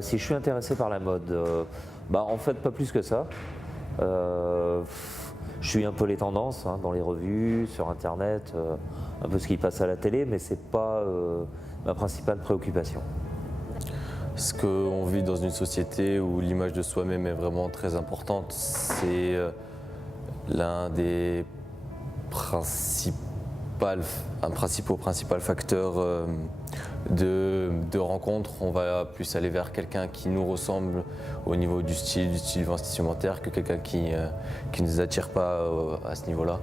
Si je suis intéressé par la mode, en fait pas plus que ça. Euh, je suis un peu les tendances dans les revues, sur internet, un peu ce qui passe à la télé, mais c'est pas ma principale préoccupation. Parce qu'on vit dans une société où l'image de soi-même est vraiment très importante. C'est l'un des principal facteur de rencontre. On va plus aller vers quelqu'un qui nous ressemble au niveau du style vestimentaire que quelqu'un qui ne nous attire pas à ce niveau-là.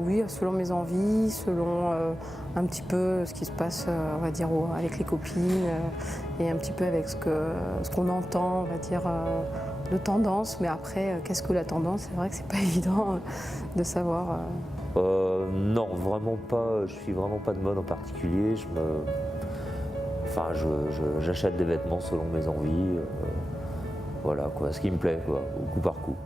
Oui, selon mes envies, selon un petit peu ce qui se passe, on va dire, avec les copines et un petit peu avec ce qu'on entend, on va dire, de tendance. Mais après, qu'est-ce que la tendance? C'est vrai que c'est pas évident de savoir. Non, vraiment pas. Je suis vraiment pas de mode en particulier. J'achète des vêtements selon mes envies. Voilà quoi, ce qui me plaît quoi, au coup par coup.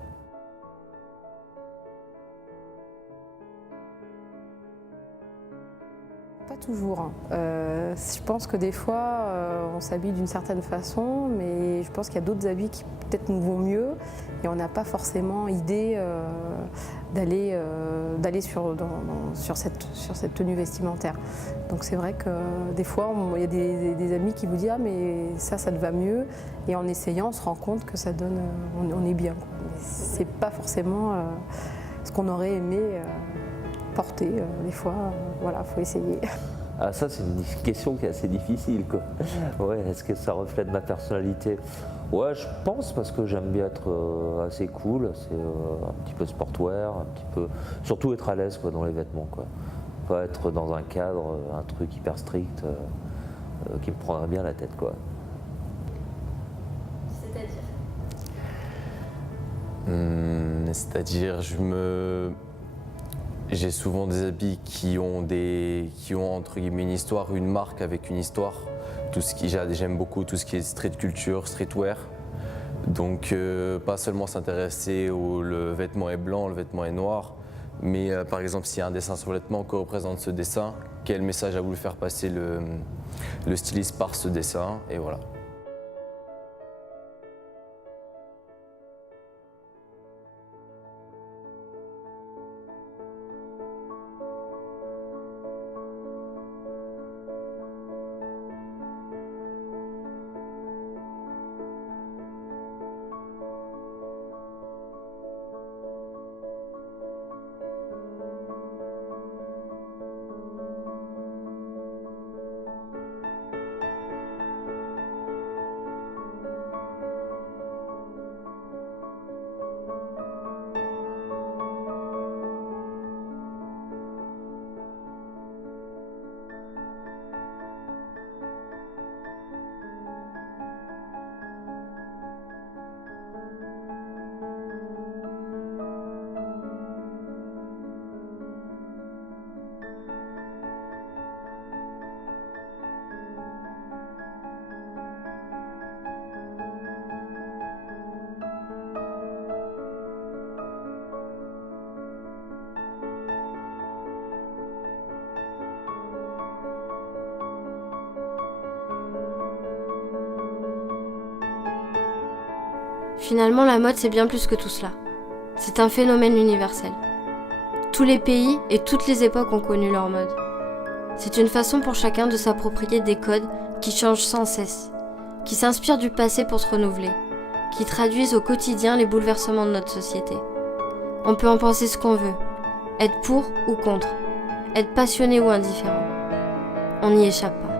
Pas toujours. Je pense que des fois, on s'habille d'une certaine façon, mais je pense qu'il y a d'autres habits qui peut-être nous vont mieux et on n'a pas forcément idée d'aller sur cette tenue vestimentaire. Donc c'est vrai que des fois, il y a des amis qui vous disent « Ah mais ça te va mieux » et en essayant, on se rend compte que ça donne, on est bien. C'est pas forcément ce qu'on aurait aimé porter. Des fois, voilà, faut essayer. Ah ça c'est une question qui est assez difficile quoi. Ouais, est-ce que ça reflète ma personnalité? Ouais, je pense parce que j'aime bien être assez cool, un petit peu sportwear, un petit peu, surtout être à l'aise quoi dans les vêtements quoi. Pas être dans un cadre, un truc hyper strict qui me prendrait bien la tête quoi. C'est-à-dire, j'ai souvent des habits qui ont entre guillemets une histoire, une marque avec une histoire. J'aime beaucoup tout ce qui est street culture, streetwear. Donc pas seulement s'intéresser le vêtement est blanc, le vêtement est noir, mais par exemple s'il y a un dessin sur le vêtement, que représente ce dessin, quel message a voulu faire passer le styliste par ce dessin, et voilà. Finalement, la mode, c'est bien plus que tout cela. C'est un phénomène universel. Tous les pays et toutes les époques ont connu leur mode. C'est une façon pour chacun de s'approprier des codes qui changent sans cesse, qui s'inspirent du passé pour se renouveler, qui traduisent au quotidien les bouleversements de notre société. On peut en penser ce qu'on veut, être pour ou contre, être passionné ou indifférent. On n'y échappe pas.